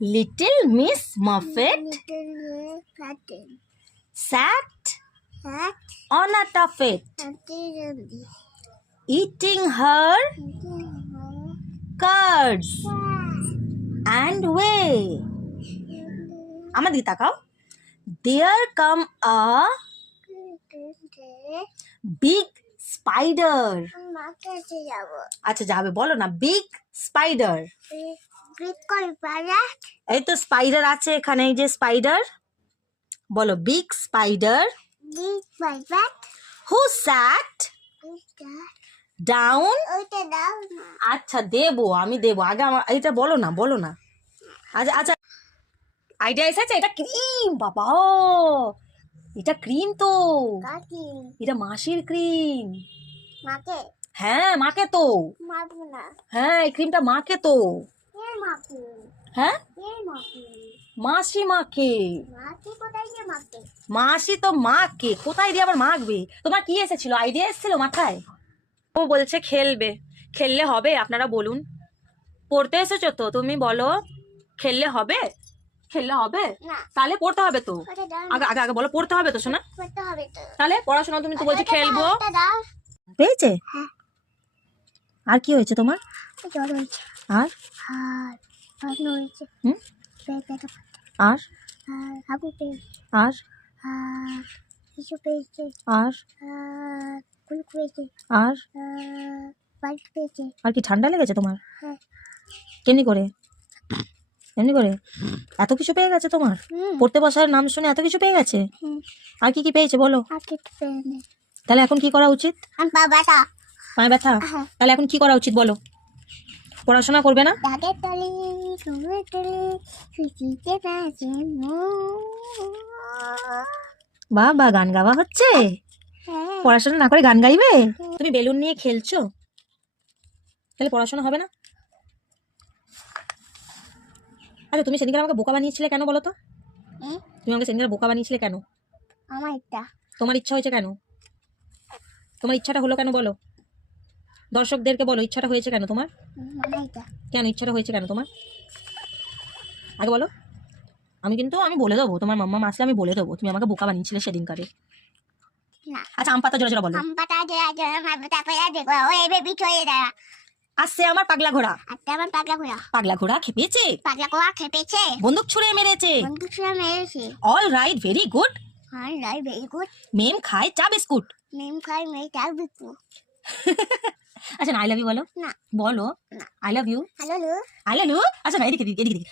Little Miss Muffet sat on a tuffet, eating her curds and whey. আমার দিকে তাকাও। There come a big spider. আচ্ছা যাবে, বলো না, big spider. এই তো স্পাইডার আছে এখানে, এই যে স্পাইডার, বলো big spider who sat down. আচ্ছা দেবো, আমি দেবো, আগে আমার এটা বলো না। আচ্ছা আচ্ছা, আইডিয়া এসেছে, এটা ক্রিম। বাবা, এটা ক্রিম তো, এটা মাসির ক্রিম। হ্যাঁ মাকে তো, হ্যাঁ এই ক্রিমটা মাকে তো, হ্যাঁ মাসি মাকে, মাসি তো মাকে কোথায় দিয়ে আবার মাখবে। তোমার কি এসেছিল, আইডিয়া এসেছিল মাথায়? ও বলছে খেলবে, খেললে হবে? আপনারা বলুন, পড়তে এসেছো তো, তুমি বলো খেললে হবে? খেললে হবে? তাহলে পড়তে হবে তো, আগে আগে আগে বলো, পড়তে হবে তো শোনা। তাহলে পড়াশোনা, তুমি তো বলছো খেলবো। পেয়েছে? আর কি হয়েছে তোমার? আর আর আর আর আর কি ঠান্ডা লেগেছে তোমার? কেমনি করে এত কিছু পেয়ে গেছে তোমার? পড়তে বসার নাম শুনে এত কিছু পেয়ে গেছে? আর কি কি পেয়েছে বলো? তাহলে এখন কি করা উচিত? পায়ে ব্যথা? তাহলে এখন কি করা উচিত বলো? পড়াশোনা করবে না? বাবা, গান গাওয়া হচ্ছে? পড়াশোনা না করে গান গাইবে? তুমি বেলুন নিয়ে খেলছো, তাহলে পড়াশোনা হবে না? আচ্ছা তুমি সেদিনকার আমাকে বোকা বানিয়েছিলে কেন বলো তো? তুমি আমাকে সেদিনকার বোকা বানিয়েছিলে কেন? তোমার ইচ্ছা হয়েছে কেন? তোমার ইচ্ছাটা হলো কেন বলো? দর্শকদেরকে বলো, ইচ্ছাটা হয়েছে কেন তোমার? কেন ইচ্ছাটা হয়েছে কেন তোমার? আগে বলো। আমি বলে দেবো, তোমার মাম্মা আসলে আমি বলে দেবো তুমি আমাকে বোকা বানিয়েছিলে সেদিনকারে। আচ্ছা আম পাতা জোরে জোরে বলো। আসছে আমার পাগলা ঘোড়া। পাগলা ঘোড়া খেপেছে, বন্দুক ছুঁড়ে মেরেছে। All right, very good. মেম খায় চা বিস্কুট। আচ্ছা না, আই লাভ ইউ বলো। বলো আই লাভ ইউ। আচ্ছা না, এদিকে